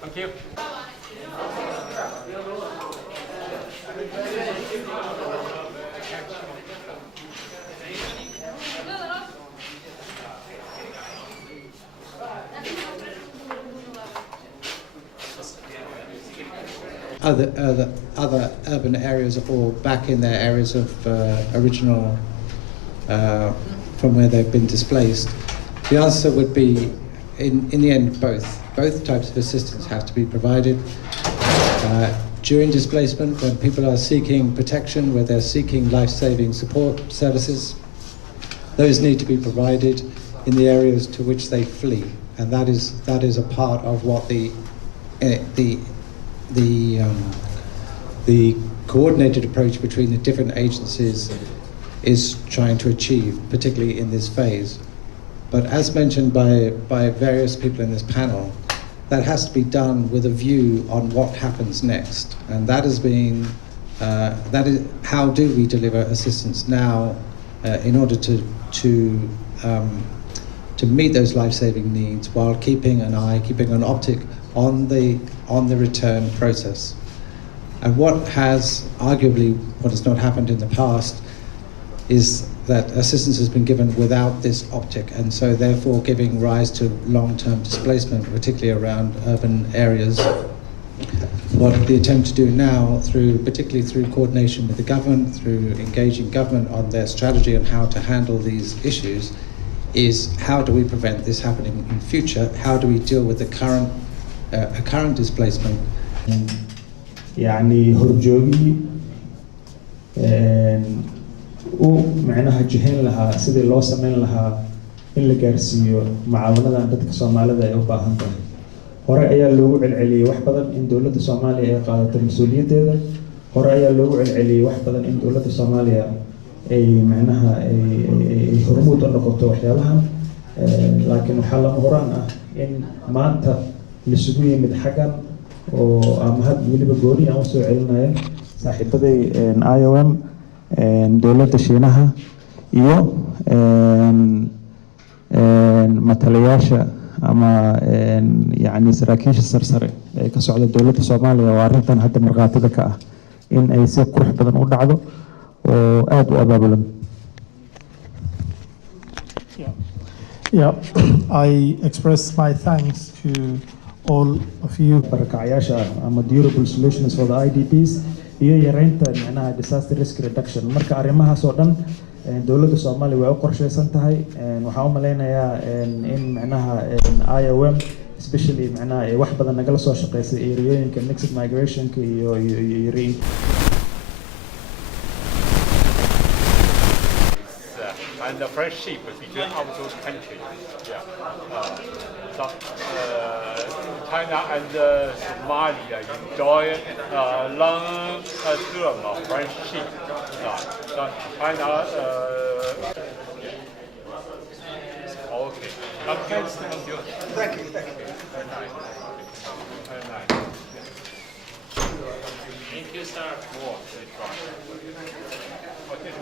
Thank you. Other urban areas are all back in their areas of original from where they've been displaced. The answer would be, in the end, both types of assistance have to be provided. During displacement, when people are seeking protection, where they're seeking life-saving support services, those need to be provided in the areas to which they flee, and that is a part of what the coordinated approach between the different agencies is trying to achieve, particularly in this phase. But as mentioned by various people in this panel, that has to be done with a view on what happens next, and that is how do we deliver assistance now in order to meet those life-saving needs while keeping an optic on the return process. And what has not happened in the past is that assistance has been given without this optic, and so therefore giving rise to long-term displacement, particularly around urban areas. What the attempt to do now, particularly through coordination with the government, through engaging government on their strategy on how to handle these issues, is how do we prevent this happening in future? How do we deal with the current displacement? يعني هرجوغي معناها جهين لها sidii loo sameyn lahaa in la gaarsiiyo mucaawanadan dadka Soomaalida ay u baahan tahay. Hore ayaa loogu celceliyay wax badan in dawladda Soomaaliya ay qaadato mas'uuliyaddeeda. Hore ayaa loogu celceliyay wax badan in dawladda Soomaaliya ay macnaha ay hormuud u noqoto waxyaalahan. Laakiin waxaa lama huraan ah in maanta la isugu yimid xaggan oo ama had weliba gooni aan soo celinayeen saaxiibaday IOM dawladda Shiinaha iyo matalayaasha ama yani saraakiisha sarsare ee ka socda dawladda Soomaaliya oo arrintan hadda marqaatida ka ah in ay si qurux badan u dhacdo oo aad u abaabulan. Yeah, I express my thanks to all of you. Barakacayaasha ama durable solutions for the IDPs iyo yareynta macnaha disaster risk reduction. Marka arrimahaas oo dhan dawladda Soomaaliya way u qorsheysan tahay. Waxaan u maleynayaa in macnaha IOM especially macnaha wax badan nagala soo shaqeysay ereyooyinka mixed migration iyo and the friendship between our those countries. Yeah. China and Somalia enjoy long term of friendship. China. Okay. Thank you. Thank you. Very nice. Very nice. Thank you, sir. More. Okay.